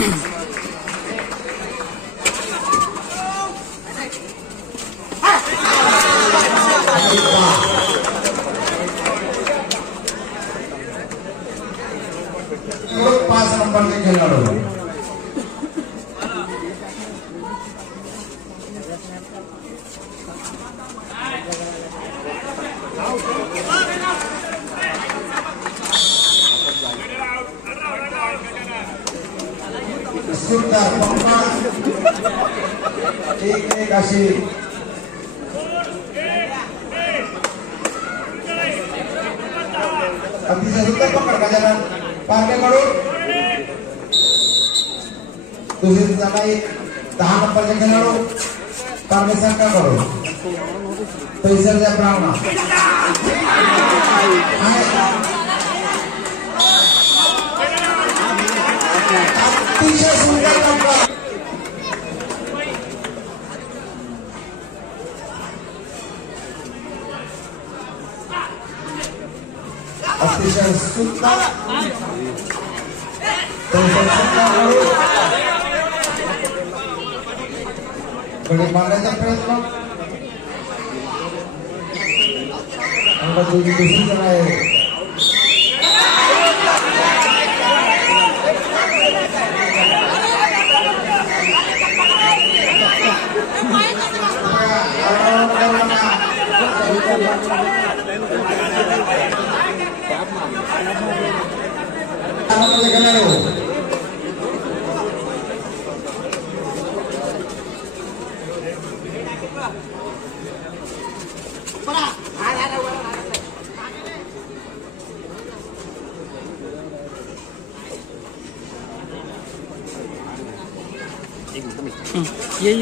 5 number के खिलाड़ी सुंदर पक्का एक अशी अतिशय सुंदर पकड गजानन पारनेकडून दुसरी जागा 10 नंबरचे खेळाडू पारने संघाकडून पैसरच्या ब्राह्मण अतिशय सुंदर पकड अतिशय सुंदर कडे मारण्याचा प्रयत्न दुसरी जण आहे ये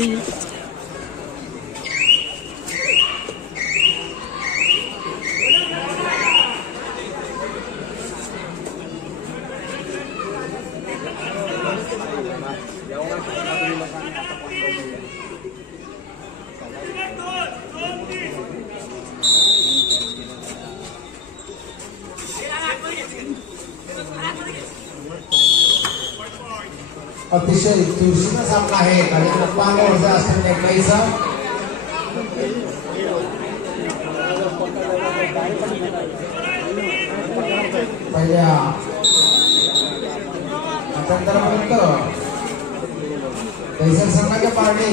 अतिशय चुरशीचा सामना आहे आणि 5 वर्ष असताना कैसा पहिल्या अंतरापर्यंत कैसर संघाच्या पार्टी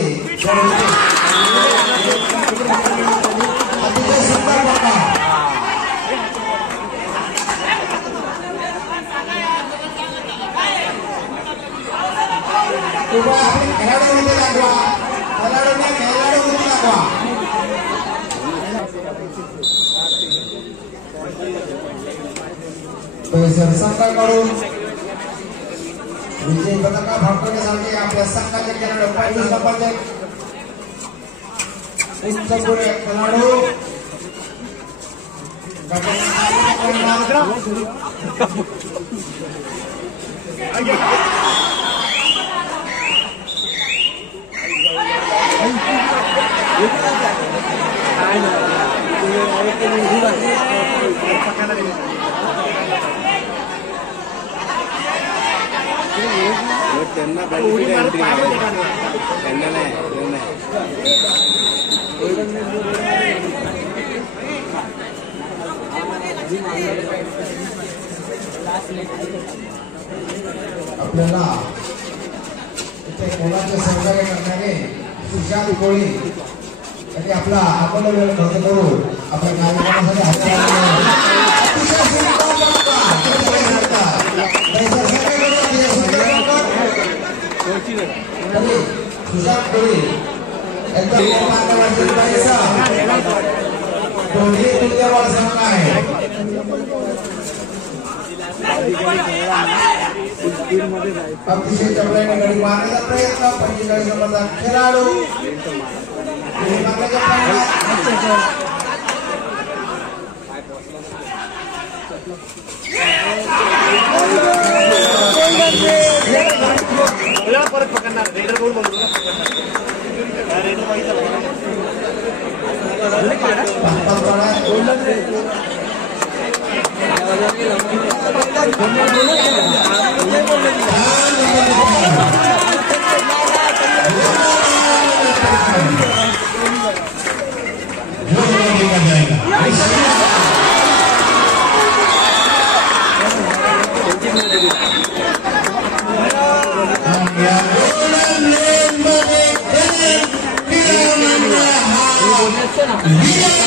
अतिशय सुंदर पक्का संघाकडून विजय पदका फडकवण्यासाठी आपल्या संघाचे खेळाडू 25 नंबरचे उच्चपुरे खेळाडू आपल्याला इथे मुलांचे सहकार्य करणारे सुशांत कोळी यांनी आपला आपला वेळ खर्च करून आपल्या कार्यक्रमासाठी सुशांत कोळी दोन्ही तुल्यबळ संघ आहे अतिशय चपळाईने गडी मारण्याचा प्रयत्न 45 नंबरचा खेळाडू परत पकडणार रेडर बोर्ड बोलतो रेडर वाईचा Yeah.